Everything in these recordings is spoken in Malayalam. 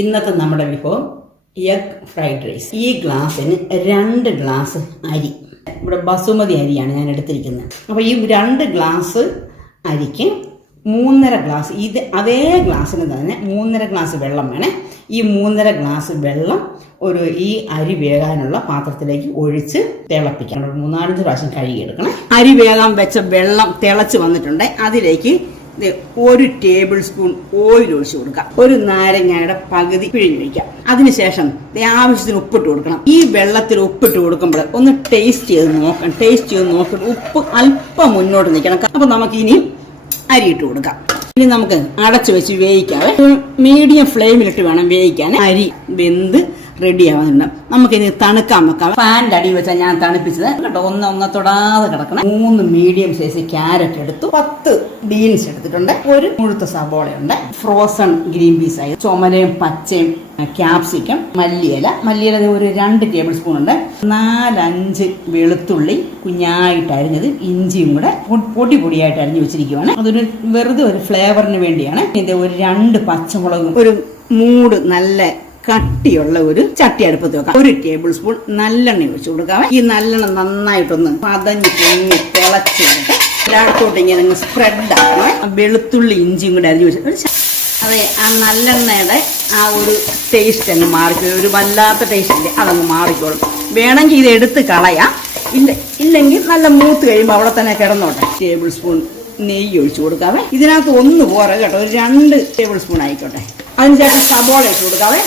ഇന്നത്തെ നമ്മുടെ വിഭവം എഗ് ഫ്രൈഡ് റൈസ് ഈ ഗ്ലാസ്സിന് രണ്ട് ഗ്ലാസ് അരി. ഇവിടെ ബസുമതി അരിയാണ് ഞാൻ എടുത്തിരിക്കുന്നത്. അപ്പോൾ ഈ രണ്ട് ഗ്ലാസ് അരിക്ക് മൂന്നര ഗ്ലാസ് ഇത് അതേ ഗ്ലാസ്സിന് തന്നെ മൂന്നര ഗ്ലാസ് വെള്ളം വേണേ. ഈ മൂന്നര ഗ്ലാസ് വെള്ളം ഒരു ഈ അരി വേകാനുള്ള പാത്രത്തിലേക്ക് ഒഴിച്ച് തിളപ്പിക്കണം. മൂന്നാലഞ്ച് പ്രാവശ്യം കഴുകിയെടുക്കണം. അരി വേകാൻ വെച്ച വെള്ളം തിളച്ച് വന്നിട്ടുണ്ട്. അതിലേക്ക് ഒരു ടേബിൾ സ്പൂൺ ഓയിൽ ഒഴിച്ച് കൊടുക്കാം ഒരു നാരങ്ങയുടെ പകുതി പിഴിഞ്ഞൊഴിക്കാം അതിനുശേഷം ആവശ്യത്തിന് ഉപ്പിട്ട് കൊടുക്കണം. ഈ വെള്ളത്തിൽ ഉപ്പിട്ട് കൊടുക്കുമ്പോൾ ഒന്ന് ടേസ്റ്റ് ചെയ്ത് നോക്കണം. ടേസ്റ്റ് ചെയ്ത് നോക്കിയിട്ട് ഉപ്പ് അല്പം മുന്നോട്ട് നിൽക്കണം. അപ്പൊ നമുക്ക് ഇനി അരിയിട്ട് കൊടുക്കാം. ഇനി നമുക്ക് അടച്ചു വെച്ച് വേവിക്കാവേ മീഡിയം ഫ്ലെയിമിലിട്ട് വേണം വേവിക്കാൻ. അരി വെന്ത് റെഡി ആവാനുണ്ട് നമുക്കിനി തണുക്കാൻ വെക്കാം. ഫാനിന്റെ അടി വെച്ചാൽ ഞാൻ തണുപ്പിച്ചത്. കേട്ടോ ഒന്ന് ഒന്ന് തൊടാതെ കിടക്കണം. മൂന്ന് മീഡിയം സൈസ് ക്യാരറ്റ് എടുത്തു. പത്ത് ബീൻസ് എടുത്തിട്ടുണ്ട്. ഒരു മുഴുത്ത ഉണ്ട് ഫ്രോസൺ ഗ്രീൻ പീസ് ആയി. ചുമലയും പച്ചയും ക്യാപ്സിക്കം മല്ലിയില. മല്ലിയില ഒരു രണ്ട് ടേബിൾ സ്പൂൺ ഉണ്ട്. നാലഞ്ച് വെളുത്തുള്ളി കുഞ്ഞായിട്ട് അരിഞ്ഞത് ഇഞ്ചിയും കൂടെ പൊടി പൊടിയായിട്ട് അരിഞ്ഞു വെച്ചിരിക്കുവാണ്. അതൊരു വെറുതെ ഒരു ഫ്ലേവറിന് വേണ്ടിയാണ്. ഇത് ഒരു രണ്ട് പച്ചമുളകും ഒരു മൂട് നല്ല കട്ടിയുള്ള ഒരു ചട്ടി അടുപ്പത്ത് വെക്കാം. ഒരു ടേബിൾ സ്പൂൺ നല്ലെണ്ണ ഒഴിച്ചു കൊടുക്കാം. ഈ നല്ലെണ്ണ നന്നായിട്ടൊന്ന് പതഞ്ഞ് പൊങ്ങി തിളച്ച് എല്ലായിടത്തോട്ട് ഇങ്ങനെ സ്പ്രെഡ് ആക്കണേ. വെളുത്തുള്ളി ഇഞ്ചിയും കൂടെ അരിഞ്ഞു അതെ ആ നല്ലെണ്ണയുടെ ആ ഒരു ടേസ്റ്റ് അങ്ങ് മാറിക്കോളും ഒരു വല്ലാത്ത ടേസ്റ്റ് ഇല്ലേ അതങ്ങ് മാറിക്കോളും. വേണമെങ്കിൽ ഇത് എടുത്ത് കളയാം. ഇല്ല ഇല്ലെങ്കിൽ നല്ല മൂത്ത് കഴിയുമ്പോൾ അവിടെ തന്നെ കിടന്നോട്ടെ. ടേബിൾ സ്പൂൺ നെയ്യ് ഒഴിച്ചു കൊടുക്കാവേ. ഇതിനകത്ത് ഒന്ന് പോരെ കേട്ടോ. ഒരു രണ്ട് ടേബിൾ സ്പൂൺ ആയിക്കോട്ടെ. അതിന് ശേഷം സബോള ഇട്ട് കൊടുക്കാവേ.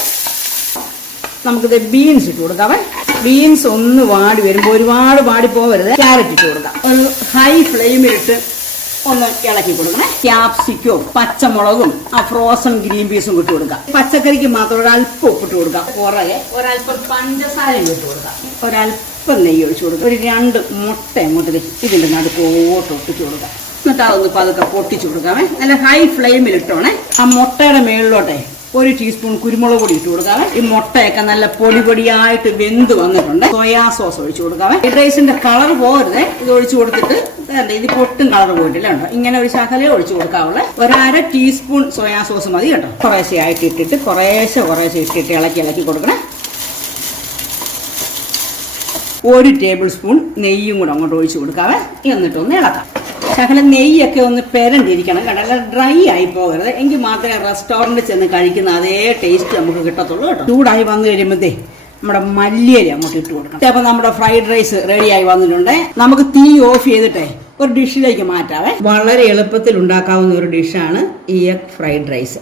നമുക്കിത് ബീൻസ് ഇട്ട് കൊടുക്കാവേ ബീൻസ് ഒന്ന് വാടി വരുമ്പോൾ ഒരുപാട് വാടി പോകരുത് ക്യാരറ്റ് ഇട്ട് കൊടുക്കാം. ഒരു ഹൈ ഫ്ലെയിമിലിട്ട് ഒന്ന് ഇളക്കി കൊടുക്കണേ. ക്യാപ്സിക്കോ പച്ചമുളകും ആ ഫ്രോസൺ ഗ്രീൻ പീസും ഇട്ട് കൊടുക്കാം. പച്ചക്കറിക്ക് മാത്രം ഒരല്പം ഉപ്പിട്ട് കൊടുക്കാം. പുറകെ ഒരല്പം പഞ്ചസാരയും ഇട്ട് കൊടുക്കാം. ഒരല്പം നെയ്യ് ഒഴിച്ചു കൊടുക്കാം. ഒരു രണ്ട് മുട്ട അങ്ങോട്ട് ഇതിന്റെ നടുക്കോട്ട് ഒട്ടിച്ചു കൊടുക്കാം. എന്നിട്ട് അതൊന്ന് പതുക്കെ പൊട്ടിച്ചു കൊടുക്കാമേ നല്ല ഹൈ ഫ്ലെയിമിലിട്ടോണേ ആ മുട്ടയുടെ മേളിലോട്ടെ ഒരു ടീസ്പൂൺ കുരുമുളക് പൊടി ഇട്ട് കൊടുക്കാവേ ഈ മുട്ടയൊക്കെ നല്ല പൊടി പൊടിയായിട്ട് വെന്ത് വന്നിട്ടുണ്ട്. സോയാ സോസ് ഒഴിച്ചു കൊടുക്കാവേ ഫ്രൈഡ് റൈസിന്റെ കളർ പോകരുത്. ഇത് ഒഴിച്ചു കൊടുത്തിട്ട് ഇത് പൊട്ടും കളർ പോയിട്ടില്ല കേട്ടോ. ഇങ്ങനെ ഒരു ശകലേ ഒഴിച്ചു കൊടുക്കാവുള്ളൂ. ഒരര ടീസ്പൂൺ സോയാ സോസ് മതി കേട്ടോ. കുറേശ്ശെ ആയിട്ട് ഇട്ടിട്ട് കുറേശ്ശെ കുറേശ്ശെ ഇട്ടിട്ട് ഇളക്കി ഇളക്കി കൊടുക്കണേ. ഒരു ടേബിൾ സ്പൂൺ നെയ്യും കൂടെ അങ്ങോട്ട് ഒഴിച്ചു കൊടുക്കാവേ. എന്നിട്ടൊന്ന് ഇളക്കാം. ശകലം നെയ്യൊക്കെ ഒന്ന് പെരണ്ടിരിക്കണം. കേട്ടോ അല്ല ഡ്രൈ ആയി പോകരുത്. എങ്കിൽ മാത്രമേ റെസ്റ്റോറന്റിൽ ചെന്ന് കഴിക്കുന്ന അതേ ടേസ്റ്റ് നമുക്ക് കിട്ടത്തുള്ളൂ കേട്ടോ. ചൂടായി വന്നു കഴിയുമ്പോഴത്തേ നമ്മുടെ മല്ലിയില അങ്ങോട്ട് ഇട്ട് കൊടുക്കണം. അപ്പൊ നമ്മുടെ ഫ്രൈഡ് റൈസ് റെഡിയായി വന്നിട്ടുണ്ട്. നമുക്ക് തീ ഓഫ് ചെയ്തിട്ടേ ഒരു ഡിഷിലേക്ക് മാറ്റാവേ. വളരെ എളുപ്പത്തിൽ ഉണ്ടാക്കാവുന്ന ഒരു ഡിഷാണ് ഈ ഫ്രൈഡ് റൈസ്